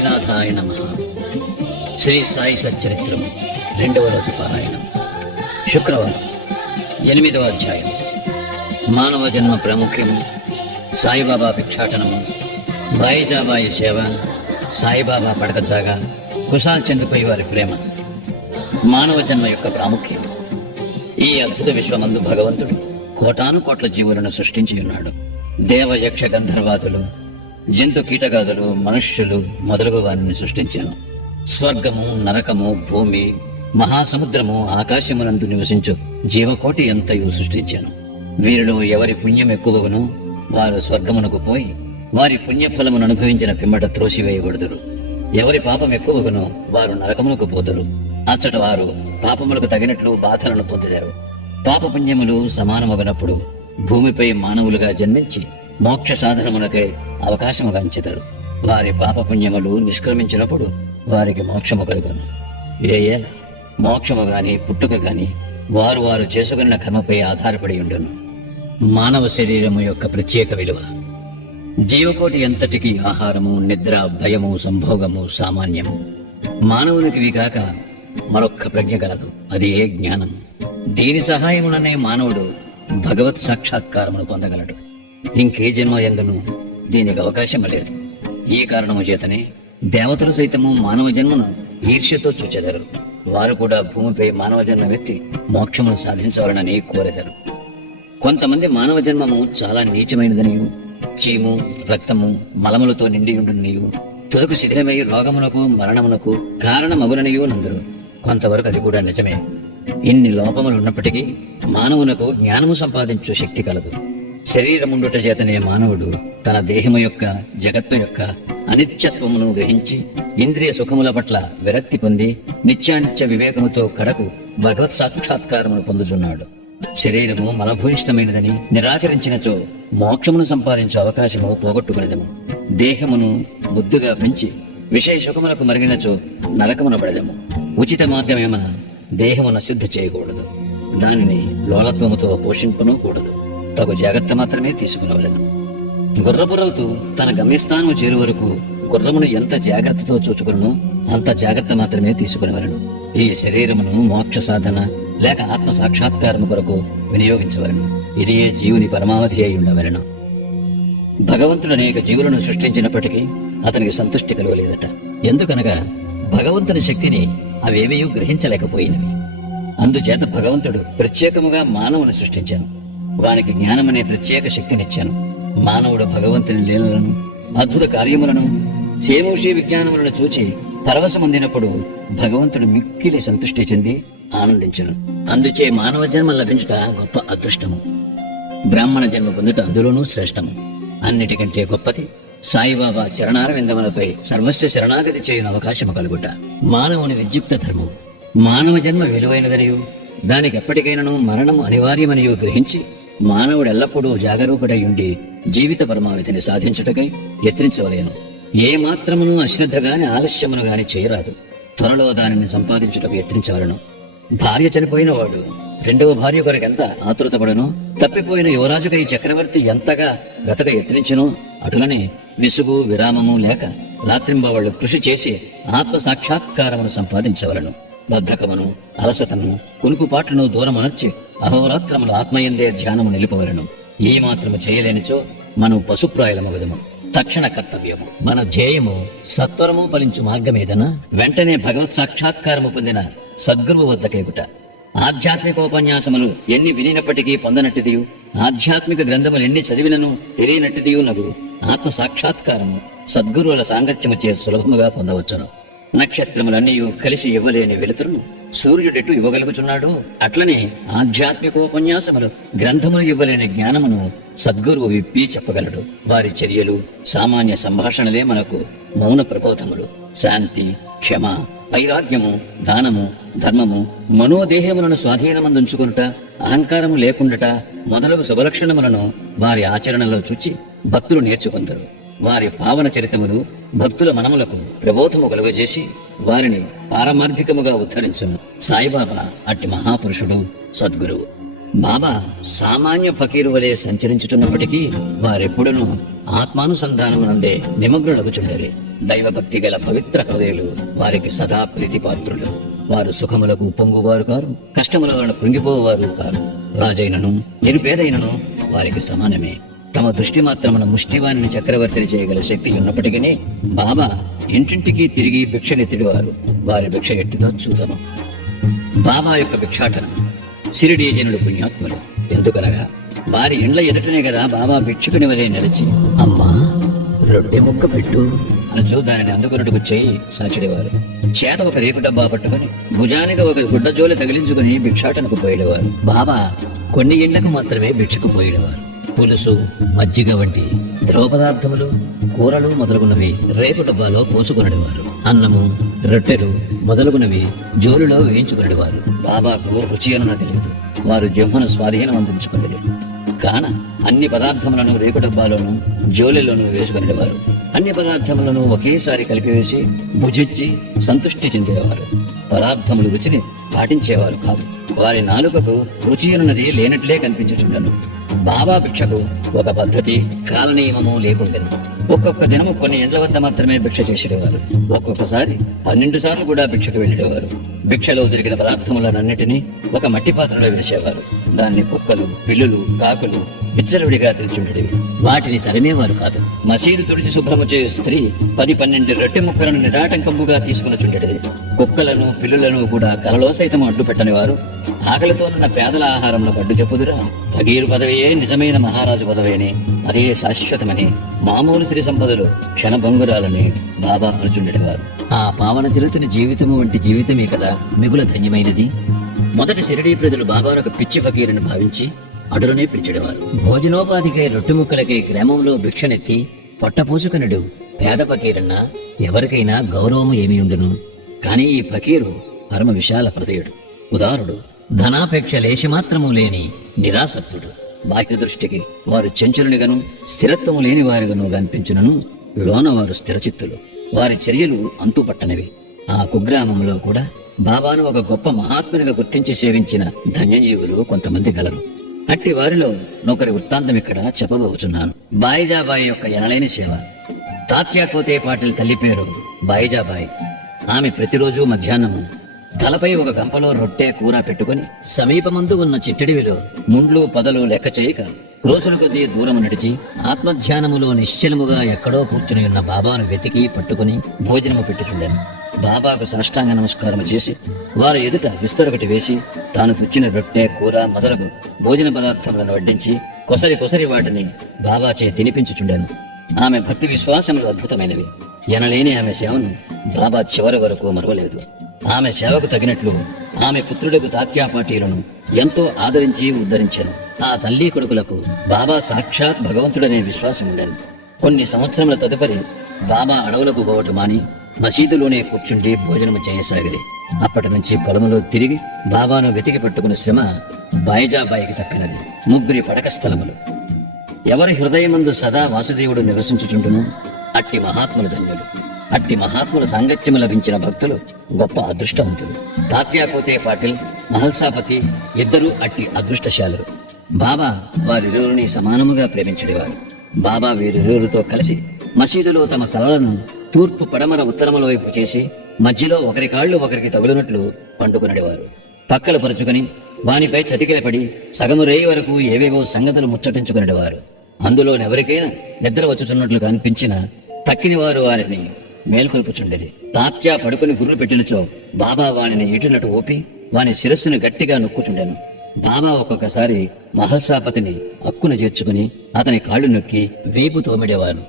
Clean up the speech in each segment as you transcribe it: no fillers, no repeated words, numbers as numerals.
సాయినాథాయ నమః. శ్రీ సాయి సచ్చరిత్రం 2వ రోజు పారాయణం. శుక్రవారం 8వ అధ్యాయం. మానవ జన్మ ప్రాముఖ్యము, సాయిబాబా భిక్షాటనము, బాయిజాబాయి సేవ, సాయిబాబా పడకజాగా, కుశాల్ చంద్రపై వారి ప్రేమ. మానవ జన్మ యొక్క ప్రాముఖ్యం. ఈ అద్భుత విశ్వమందు భగవంతుడు కోటాను కోట్ల జీవులను సృష్టించి ఉన్నాడు. దేవ యక్ష గంధర్వాదులు, జంతు కీటగాదులు, మనుష్యులు మొదలగు వారిని సృష్టించాను. స్వర్గము, నరకము, భూమి, మహాసముద్రము, ఆకాశమునందు నివసించు జీవకోటి ఎంతయు సృష్టించాను. వీరిలో ఎవరి పుణ్యం ఎక్కువగునో వారు స్వర్గమునకు పోయి వారి పుణ్యఫలమును అనుభవించిన పిమ్మట త్రోసివేయబడుదురు. ఎవరి పాపం ఎక్కువగునో వారు నరకమునకు పోదురు. అచ్చట వారు పాపములకు తగినట్లు బాధలను పొందుతారు. పాప పుణ్యములు సమానమగినప్పుడు భూమిపై మానవులుగా జన్మించి మోక్ష సాధనములకై అవకాశముగాంచెదరు. వారి పాపపుణ్యములు నిష్క్రమించినప్పుడు వారికి మోక్షము కలుగును. మోక్షము గాని పుట్టుక గాని వారు వారు చేసుకున్న కర్మపై ఆధారపడి ఉండును. మానవ శరీరము యొక్క ప్రత్యేక విలువ. జీవకోటి ఎంతటికి ఆహారము, నిద్ర, భయము, సంభోగము సామాన్యము. మానవునికి కాక మరొక్క ప్రజ్ఞ కలదు, అది ఏ జ్ఞానం. దీని సహాయములనే మానవుడు భగవత్ సాక్షాత్కారమును పొందగలడు. ఇంకే జన్మ ఎందును దీనికి అవకాశం లేదు. ఈ కారణము చేతనే దేవతలు సైతము మానవ జన్మను ఈర్ష్యతో చూచెదరు. వారు కూడా భూమిపై మానవ జన్మ ఎత్తి మోక్షమును సాధించవాలని కోరెదరు. కొంతమంది మానవ జన్మము చాలా నీచమైనదనియు, చీము, రక్తము, మలములతో నిండి ఉండునియు, తుదకు శిథిలమై రోగమునకు, మరణమునకు కారణమగుననియు నందరు. కొంతవరకు అది కూడా నిజమే. ఇన్ని లోపములున్నప్పటికీ మానవునకు జ్ఞానము సంపాదించు శక్తి కలదు. శరీరముండుట చేతనే మానవుడు తన దేహము యొక్క, జగత్తు యొక్క అనిత్యత్వమును గ్రహించి ఇంద్రియ సుఖముల పట్ల విరక్తి పొంది నిత్యానిత్య వివేకముతో కడకు భగవత్ సాక్షాత్కారమును పొందుచున్నాడు. శరీరము మలభూయిష్టమైనదని నిరాకరించినచో మోక్షమును సంపాదించే అవకాశము పోగొట్టుకునేదము. దేహమును ముద్దుగా పెంచి విషయ సుఖములకు మరిగినచో నరకమున పడదము. ఉచిత మార్గమేమన దేహమును శుద్ధి చేయకూడదు. దానిని లోలత్వముతో పోషింపను కూడదు. తగు జాగ్రత్త మాత్రమే తీసుకునవలెను. గుర్రపురవుతూ తన గమ్యస్థానం చేరు వరకు గుర్రమును ఎంత జాగ్రత్తతో చూచుకును అంత జాగ్రత్త మాత్రమే తీసుకునవలెను. ఈ శరీరమును మోక్ష సాధన లేక ఆత్మ సాక్షాత్కారము కొరకు వినియోగించవలెను. ఇదే జీవుని పరమావధి అయి ఉండవలెను. భగవంతుడు అనేక జీవులను సృష్టించినప్పటికీ అతనికి సంతృష్టి కలగలేదట. ఎందుకనగా భగవంతుని శక్తిని అవేమీ గ్రహించలేకపోయినవి. అందుచేత భగవంతుడు ప్రత్యేకముగా మానవుని సృష్టించాను. వానికి జ్ఞానమనే ప్రత్యేక శక్తినిచ్చాను. మానవుడు భగవంతుని లీలలను, అద్భుత కార్యములను, సేమూషి విజ్ఞానములను చూచి పరవశమొందినప్పుడు భగవంతుడు మిక్కిలి సంతృష్టి చెంది ఆనందించును. అందుచే మానవ జన్మ లభించుట గొప్ప అదృష్టము. బ్రాహ్మణ జన్మ పొందుట అందులోనూ శ్రేష్టము. అన్నిటికంటే గొప్పది సాయిబాబా చరణారవిందములపై సర్వస్వ శరణాగతి చేయని అవకాశము కలుగుట. మానవుని విద్యుక్త ధర్మం. మానవ జన్మ విలువైనదనియు దానికి ఎప్పటికైనాను మరణము అనివార్యమనియు గ్రహించి మానవుడు ఎల్లప్పుడూ జాగరూకుడై ఉండి జీవిత పరమావధిని సాధించుటకై యత్నించవలేను. ఏ మాత్రమును అశ్రద్ధగాని ఆలస్యమును గాని చేయరాదు. త్వరలో దానిని సంపాదించుటకు యత్నించవలను. భార్య చనిపోయిన వాడు రెండవ భార్య కొరకు ఎంత ఆతృతపడను, తప్పిపోయిన యువరాజుకై చక్రవర్తి ఎంతగా వెతక యత్నించును, అటులనే విసుగు, విరామము లేక రాత్రింబవళ్ళు కృషి చేసి ఆత్మ సాక్షాత్కారమును సంపాదించవలను. బద్ధకమును, అలసతను, కునుకుపాట్లను దూరమనర్చి అహోరాత్రములు ఆత్మయందే ధ్యానము నిలుపవలను. ఏ మాత్రము చేయలేనిచో మనం పశుప్రాయులమగదము. తక్షణ కర్తవ్యము. మన ధ్యేయము సత్వరము ఫలించు మార్గమేదన వెంటనే భగవత్ సాక్షాత్కారము పొందిన సద్గురువు వద్దకేగుట. ఆధ్యాత్మికోపన్యాసములు ఎన్ని వినినప్పటికీ పొందనట్టిదియు, ఆధ్యాత్మిక గ్రంథములు ఎన్ని చదివినను తెలియనట్టిదియు నగు ఆత్మ సాక్షాత్కారము సద్గురువుల సాంగత్యము చే సులభముగా పొందవచ్చును. నక్షత్రములన్నీ కలిసి ఇవ్వలేని వెలుతురును సూర్యుడెటు ఇవ్వగలుగుచున్నాడు, అట్లనే ఆధ్యాత్మికోపన్యాసములు గ్రంథములు ఇవ్వలేని జ్ఞానమును సద్గురువు విప్పి చెప్పగలడు. వారి చర్యలు, సామాన్య సంభాషణలే మనకు మౌన ప్రబోధములు. శాంతి, క్షమ, వైరాగ్యము, దానము, ధర్మము, మనోదేహములను స్వాధీనమందుంచుకునుట, అహంకారము లేకుండట మొదలగు శుభలక్షణములను వారి ఆచరణలో చూచి భక్తులు నేర్చుకుందరు. వారి పావన చరితములు భక్తుల మనములకు ప్రబోధము కలుగజేసి వారిని పారమార్థికముగా ఉద్ధరించును. సాయిబాబా అట్టి మహాపురుషుడు, సద్గురువు. బాబా సామాన్య ఫకీరు వలె సంచరించుతున్నప్పటికీ వారెప్పుడూ ఆత్మానుసంధానమునందే నిమగ్నులగుచుండేది. దైవభక్తి గల పవిత్ర హృదయులు వారికి సదా ప్రీతిపాత్రులు. వారు సుఖములకు పొంగువారు కారు, కష్టముల వలన కృంగిపోవారు కారు. రాజైనను నిరుపేదైనను వారికి సమానమే. తమ దృష్టి మాత్రమున ముష్టివాణిని చక్రవర్తిని చేయగల శక్తి ఉన్నప్పటికీ బాబా ఇంటింటికి తిరిగి భిక్షనెత్తిడివారు. వారి భిక్ష ఎట్టిదో చూద్దాము. బాబా యొక్క భిక్షాటనం. షిరిడీ జనులు పుణ్యాత్ములు. ఎందుకనగా వారి ఇండ్ల ఎదుటనే కదా బాబా భిక్షుకుని వలె నడిచి, అమ్మా రొట్టె ముక్క పెట్టు అనచు దానిని అందుకున్నట్టుకు చేయి సాచిడేవారు. చేత ఒక రేకు డబ్బా పట్టుకుని భుజానికి ఒక గుడ్డజోలి తగిలించుకుని భిక్షాటనకు పోయేవారు. బాబా కొన్ని ఇండ్లకు మాత్రమే భిక్షకు పోయేవారు. పులుసు, మజ్జిగ వంటి ద్రవ పదార్థములు, కూరలు మొదలగునవి రేపు డబ్బాలో పోసుకునేవారు. అన్నము, రొట్టెలు మొదలగునవి జోలులో వేయించుకునేవారు. బాబాకు రుచి అన్న తెలియదు. వారు జిహ్మను స్వాధీనం అందించుకునేది కాన అన్ని పదార్థములను రేకు డబ్బాలోను జోలెలోనూ వేసుకునేవారు. అన్ని పదార్థములను ఒకేసారి కలిపివేసి భుజించి సంతృష్టి చెందేవారు. పదార్థములు రుచిని పాటించేవారు కాదు. వారి నాలుకకు రుచి అన్నది లేనట్లే కనిపించుచుండను. బాబా భిక్షకు ఒక పద్ధతి, కాలనియమము లేకుండెను. ఒక్కొక్క దినము కొన్ని ఇండ్ల వద్ద మాత్రమే భిక్ష చేసేవారు. ఒక్కొక్కసారి 12 సార్లు కూడా భిక్షకు వెళ్ళేవారు. భిక్షలో దొరికిన పదార్థములన్నిటినీ ఒక మట్టి పాత్రలో వేసేవారు. దాన్ని కుక్కలు, పిల్లులు, కాకులు విచ్చలవిడిగా తెరిచుండేవి. వాటిని తరిమేవారు కాదు. మసీదు తుడిచి శుభ్రము చేయు స్త్రీ 10-12 రొట్టె ముక్కలను నిరాటంకంపుగా తీసుకుని చుండేది. కుక్కలను, పిల్లులను కూడా కలలో సైతం అడ్డు పెట్టని వారు ఆకలితోనున్న పేదల ఆహారంలో అడ్డు చెప్పుదురా. ఫకీరు పదవియే నిజమైన మహారాజు పదవేని, అదే శాశ్వతమని, మామూలు శ్రీ సంపదలు క్షణభంగురాలని బాబా అనుచుండేవారు. ఆ పావన చిరుతుని జీవితము వంటి జీవితమే కదా మిగుల ధన్యమైనది. మొదటి షిరిడీ ప్రజలు బాబాను ఒక పిచ్చి ఫకీరుని భావించి అడులనే పిలిచెడేవారు. భోజనోపాధికై రొట్టె ముక్కలకై గ్రామంలో భిక్షనెత్తి పొట్టపోసుకనుడు పేద ఫకీరన్నా ఎవరికైనా గౌరవము ఏమి ఉండును. కాని ఈ ఫకీరు పరమ విశాల హృదయుడు, ఉదారుడు, ధనాపేక్ష లేశమాత్రము లేని నిరాసక్తుడు. బాహ్య దృష్టికి వారు చంచలునిగాను స్థిరత్వము లేని వారిగాను కనిపించునను లోన వారు స్థిరచిత్తులు. వారి చర్యలు అంతుపట్టనివి. ఆ కుగ్రామంలో కూడా బాబాను ఒక గొప్ప మహాత్మునిగా గుర్తించి సేవించిన ధన్యజీవులు కొంతమంది గలరు. అట్టి వారిలో నొకరి వృత్తాంతం ఇక్కడ చెప్పబోతున్నాను. బాయిజాబాయి యొక్క ఎనలేని సేవ. తాత్యా కోతే పాటిల్ తల్లి పేరు బాయిజాబాయి. ఆమె ప్రతిరోజు మధ్యాహ్నము తలపై ఒక గంపలో రొట్టె కూర పెట్టుకుని సమీపమందు ఉన్న చిట్టడివిలో ముండ్లు పొదలు లెక్క చేయక క్రోసుల కొద్దీ దూరము నడిచి ఆత్మధ్యానములో నిశ్చలముగా ఎక్కడో కూర్చుని ఉన్న బాబాను వెతికి పట్టుకుని భోజనము పెట్టుచుండాను. బాబాకు సాష్టాంగ నమస్కారం చేసి వారి ఎదుట విస్తరొకటి వేసి తాను తెచ్చిన రొట్టె కూర మొదలగు భోజన పదార్థములను వడ్డించి కొసరి వాటిని బాబాచే తినిపించుచుండాను. ఆమె భక్తి విశ్వాసములు అద్భుతమైనవి. ఎనలేని ఆమె సేవను బాబా చివరి వరకు మరవలేదు. ఆమె సేవకు తగినట్లు ఆమె పుత్రులకు తాత్యాపాటీలను ఎంతో ఆదరించి ఉద్ధరించాను. ఆ తల్లి కొడుకులకు బాబా సాక్షాత్ భగవంతుడనే విశ్వాసం ఉండేది. కొన్ని సంవత్సరముల తదుపరి బాబా అడవులకు పోవటం మాని మసీదులోనే కూర్చుండి భోజనము చేయసాగిరి. అప్పటి నుంచి పొలములో తిరిగి బాబాను వెతికి పట్టుకుని శ్రమ బాయిజాబాయికి తప్పినది. 3 పడక స్థలములు. ఎవరి హృదయమందు సదా వాసుదేవుడు నివసించుచుండును అట్టి మహాత్ములు ధన్యులు. అట్టి మహాత్ముల సాంగత్యము లభించిన భక్తులు గొప్ప అదృష్టవంతులు. తాత్యాపోతే పాటిల్, మహల్సాపతి ఇద్దరూ అట్టి అదృష్టశాలురు. బాబా వారిరువురిని సమానముగా ప్రేమించేవారు. బాబా వీరిరువురితో కలిసి మసీదులో తమ తలలను తూర్పు, పడమర, ఉత్తరముల వైపు చేసి మధ్యలో ఒకరి కాళ్ళు ఒకరికి తగులునట్లు పండుకునేవారు. పక్కలు పరుచుకుని వానిపై చతికిలపడి సగము రేయి వరకు ఏవేవో సంగతులు ముచ్చటించుకునేవారు. అందులోనెవరికైనా నిద్ర వచ్చుచున్నట్లు కనిపించిన తక్కిన వారు వారిని మేల్కొల్పుచుండేది. తాత్యా పడుకుని గుర్రు పెట్టినచో బాబా వానిని ఇటునటు ఊపి వాని శిరస్సును గట్టిగా నొక్కుచుండెను. బాబా ఒక్కొక్కసారి మహల్సాపతిని అక్కున చేర్చుకుని అతని కాళ్ళు నొక్కి వీపు తోమిడేవారు.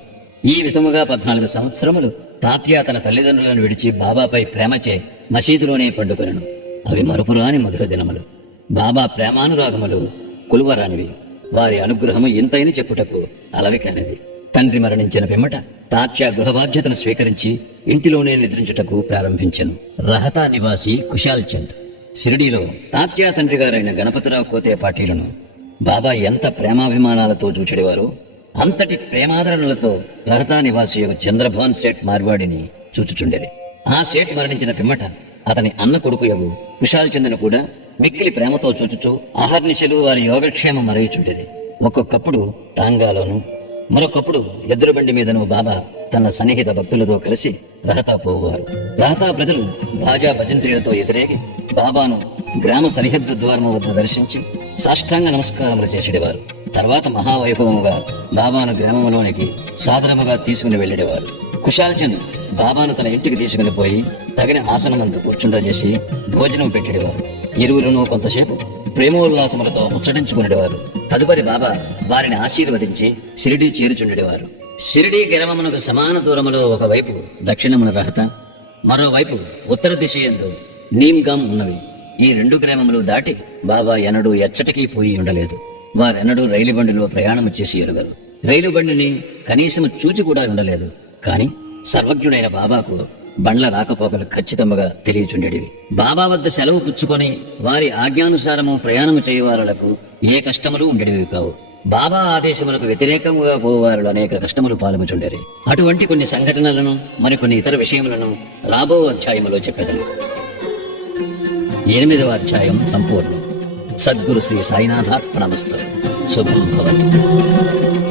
ఈ విధముగా 14 సంవత్సరములు తాత్యా తన తల్లిదండ్రులను విడిచి బాబాపై ప్రేమచే మసీదులోనే పండుకొనెను. అవి మరుపురాని మధుర దినములు. బాబా ప్రేమానురాగములు కొలువరానివి. వారి అనుగ్రహము ఇంతైని చెప్పుటకు అలవి కానిది. తండ్రి మరణించిన పిమ్మట తాత్యా గృహ బాధ్యతను స్వీకరించి ఇంటిలోనే నిద్రించుటకు ప్రారంభించెను. రహతా నివాసి కుశాల్ చంద్. షిరిడీలో తాత్యా తండ్రి గారైన గణపతిరావు కోతే పాటీలను బాబా ఎంత ప్రేమాభిమానాలతో చూచెడేవారో అంతటి ప్రేమాదరణలతో రహతా నివాసి చంద్రభాన్ సేట్ మార్వాడిని చూచుచుండేది. ఆ సేట్ మరణించిన పిమ్మట అతని అన్న కొడుకు యగు కుశాల్ చంద్ను కూడా మిక్కిలి ప్రేమతో చూచుచూ ఆహర్నిశలు వారి యోగక్షేమం మరయుచుండేది. ఒక్కొక్కప్పుడు టాంగాలోను, మరొకప్పుడు ఎద్దులబండి మీదను బాబా తన సన్నిహిత భక్తులతో కలిసి రహతా పోవారు. రహతా ప్రజలు భాజా భజంత్రీలతో ఎదురేగి బాబాను గ్రామ సరిహద్దు ద్వారము వద్ద దర్శించి సాష్టాంగ నమస్కారములు చేసేవారు. తర్వాత మహావైభవముగా బాబాను గ్రామంలోనికి సాదరముగా తీసుకుని వెళ్ళేవారు. కుశాల్ చంద్ బాబాను తన ఇంటికి తీసుకుని పోయి తగిన ఆసనమందు కూర్చుండజేసి భోజనం పెట్టేవారు. ఇరువురును కొంతసేపు ప్రేమోల్లాసములతో ముచ్చటించుకునేవారు. తదుపరి బాబా వారిని ఆశీర్వదించి షిరిడీ చేరుచుండేవారు. షిరిడీ గ్రామమునకు సమాన దూరములో ఒకవైపు దక్షిణమున రహత, మరోవైపు ఉత్తర దిశయందు నీమ్గాం ఉన్నవి. ఈ రెండు గ్రామములు దాటి బాబా ఎన్నడూ ఎచ్చటికీ పోయి ఉండలేదు. వారెన్నడూ రైలు బండిలో ప్రయాణము చేసి ఎరుగరు. రైలు బండిని కనీసము చూచి కూడా ఉండలేదు. కాని సర్వజ్ఞుడైన బాబాకు బండ్ల రాకపోకలు ఖచ్చితంగా తెలియచుండేవి. బాబా వద్ద సెలవు పుచ్చుకొని వారి ఆజ్ఞానుసారము ప్రయాణము చేయవారులకు ఏ కష్టములు ఉండేవి కావు. బాబా ఆదేశములకు వ్యతిరేకముగా పోవారు అనేక కష్టములు పాల్గొచుండేవి. అటువంటి కొన్ని సంఘటనలను మరికొన్ని ఇతర విషయములను రాబో అధ్యాయములో చెప్పేదను. 8వ అధ్యాయం సంపూర్ణం. సద్గురు శ్రీ సాయినాథార్పణమస్తు. శుభం భవతు.